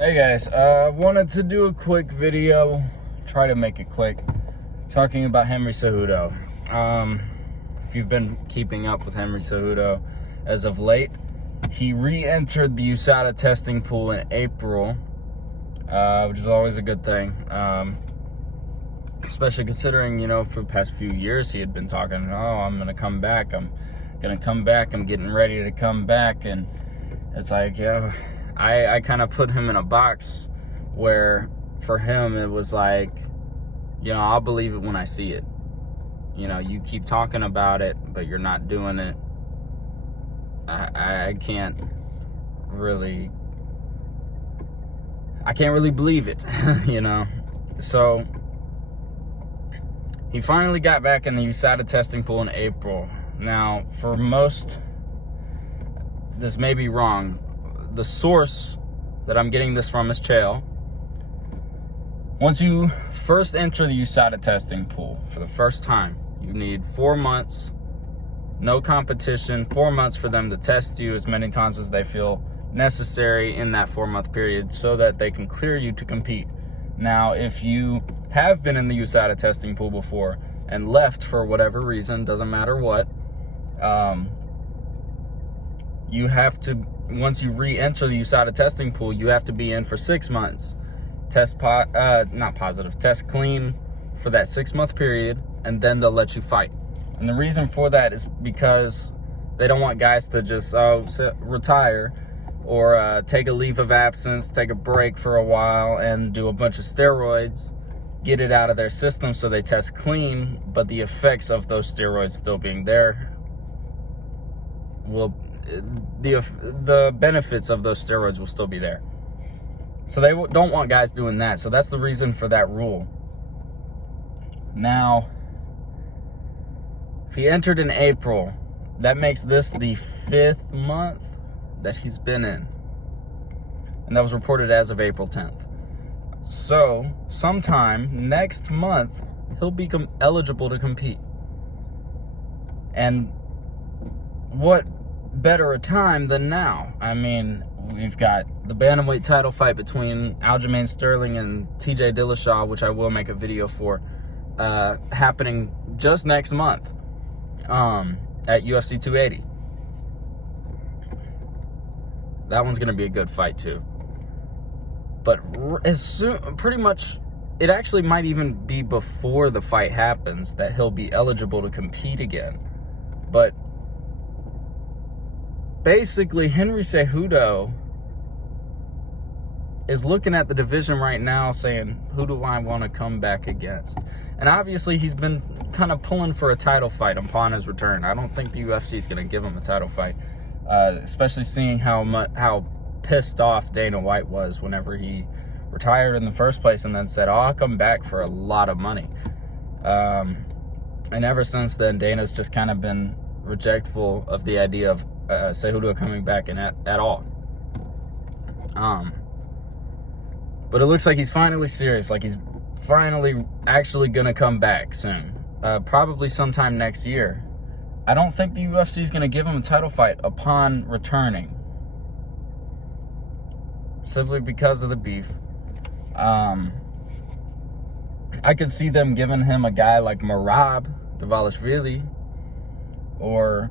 Hey guys, wanted to do a quick video, try to make it quick, talking about Henry Cejudo. If you've been keeping up with Henry Cejudo as of late, he re-entered the USADA testing pool in April, which is always a good thing, especially considering, for the past few years he had been talking, I'm going to come back, I'm getting ready to come back, and it's like, I kind of put him in a box where for him it was like, I'll believe it when I see it. You keep talking about it, but you're not doing it. I can't really believe it, So he finally got back in the USADA testing pool in April. Now, for most, this may be wrong. The source that I'm getting this from is Chael. Once you first enter the USADA testing pool for the first time, you need 4 months, no competition, 4 months for them to test you as many times as they feel necessary in that 4-month period so that they can clear you to compete. Now, if you have been in the USADA testing pool before and left for whatever reason, doesn't matter what, you have to, once you re-enter the USADA testing pool, you have to be in for 6 months. Test clean for that 6-month period, and then they'll let you fight. And the reason for that is because they don't want guys to just retire or take a leave of absence, take a break for a while, and do a bunch of steroids, get it out of their system so they test clean, but the effects of those steroids still being there the benefits of those steroids will still be there. So they don't want guys doing that. So that's the reason for that rule. Now, if he entered in April, that makes this the 5th month that he's been in. And that was reported as of April 10th. So sometime next month, he'll become eligible to compete. And what better a time than now? I mean, we've got the bantamweight title fight between Aljamain Sterling and TJ Dillashaw, which I will make a video for, happening just next month at UFC 280. That one's going to be a good fight too. But pretty much, it actually might even be before the fight happens that he'll be eligible to compete again. But basically, Henry Cejudo is looking at the division right now saying, who do I want to come back against? And obviously, he's been kind of pulling for a title fight upon his return. I don't think the UFC is going to give him a title fight, especially seeing how pissed off Dana White was whenever he retired in the first place and then said, I'll come back for a lot of money. And ever since then, Dana's just kind of been rejectful of the idea of Cejudo coming back in at all. But it looks like he's finally serious, like he's finally actually gonna come back soon, probably sometime next year. I don't think the UFC is gonna give him a title fight upon returning, simply because of the beef. I could see them giving him a guy like Merab Dvalishvili, or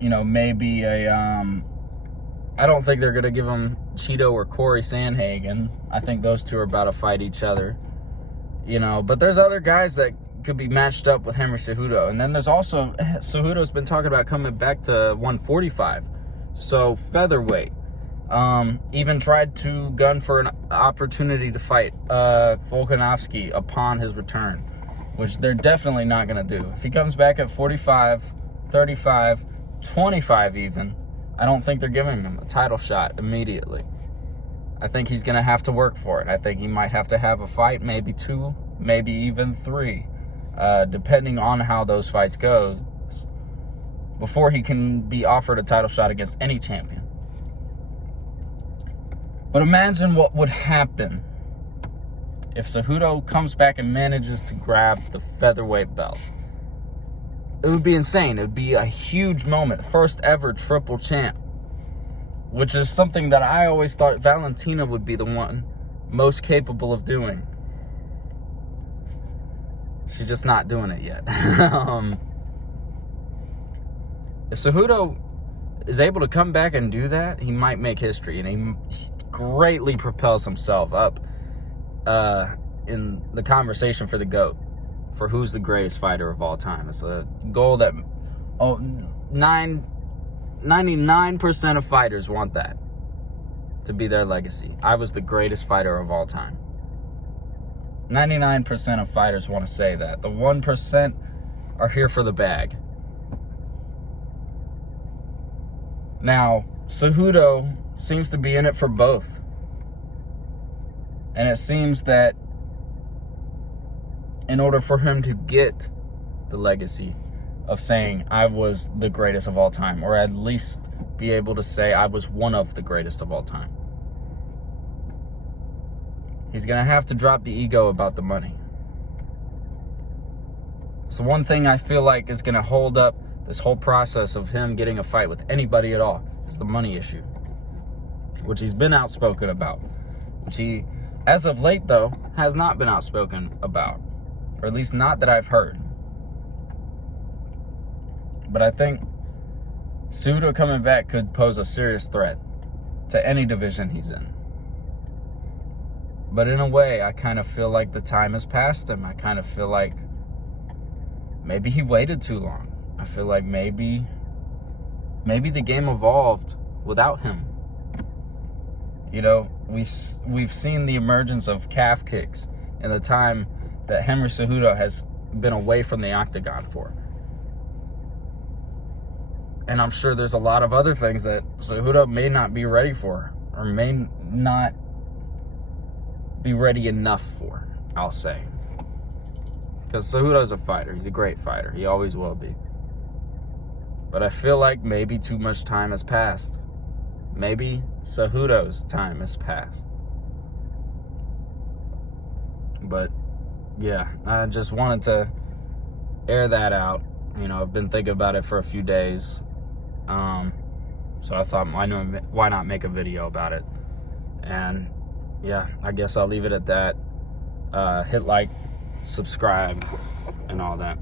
maybe I don't think they're going to give him Cheeto or Corey Sandhagen. I think those two are about to fight each other, but there's other guys that could be matched up with Henry Cejudo. And then there's also, Cejudo's been talking about coming back to 145, so featherweight. Even tried to gun for an opportunity to fight Volkanovski upon his return, which they're definitely not going to do. If he comes back at 45, 35, 25 even, I don't think they're giving him a title shot immediately. I think he's going to have to work for it. I think he might have to have a fight, maybe 2, maybe even 3, depending on how those fights go, before he can be offered a title shot against any champion. But imagine what would happen if Cejudo comes back and manages to grab the featherweight belt. It would be insane. It would be a huge moment. The first ever triple champ. which is something that I always thought Valentina would be the one most capable of doing. She's just not doing it yet. If Cejudo is able to come back and do that, he might make history, and he greatly propels himself up in the conversation for the GOAT, for who's the greatest fighter of all time. It's a goal that 99% of fighters want that to be their legacy. I was the greatest fighter of all time. 99% of fighters want to say that. The 1% are here for the bag. Now, Cejudo seems to be in it for both. And it seems that in order for him to get the legacy of saying I was the greatest of all time, or at least be able to say I was one of the greatest of all time, he's going to have to drop the ego about the money. It's the one thing I feel like is going to hold up this whole process of him getting a fight with anybody at all, is the money issue, which he's been outspoken about, which he, as of late though, has not been outspoken about, or at least not that I've heard. But I think Cejudo coming back could pose a serious threat to any division he's in. But in a way, I kind of feel like the time has passed him. I kind of feel like maybe he waited too long. I feel like maybe the game evolved without him. You know, we've seen the emergence of calf kicks in the time that Henry Cejudo has been away from the octagon for. And I'm sure there's a lot of other things that Cejudo may not be ready for, or may not be ready enough for, I'll say. Because Cejudo's a fighter. He's a great fighter. He always will be. But I feel like maybe too much time has passed. Maybe Cejudo's time has passed. But, yeah, I just wanted to air that out. You know, I've been thinking about it for a few days. So I thought, why not make a video about it? And, yeah, I guess I'll leave it at that. Hit like, subscribe, and all that.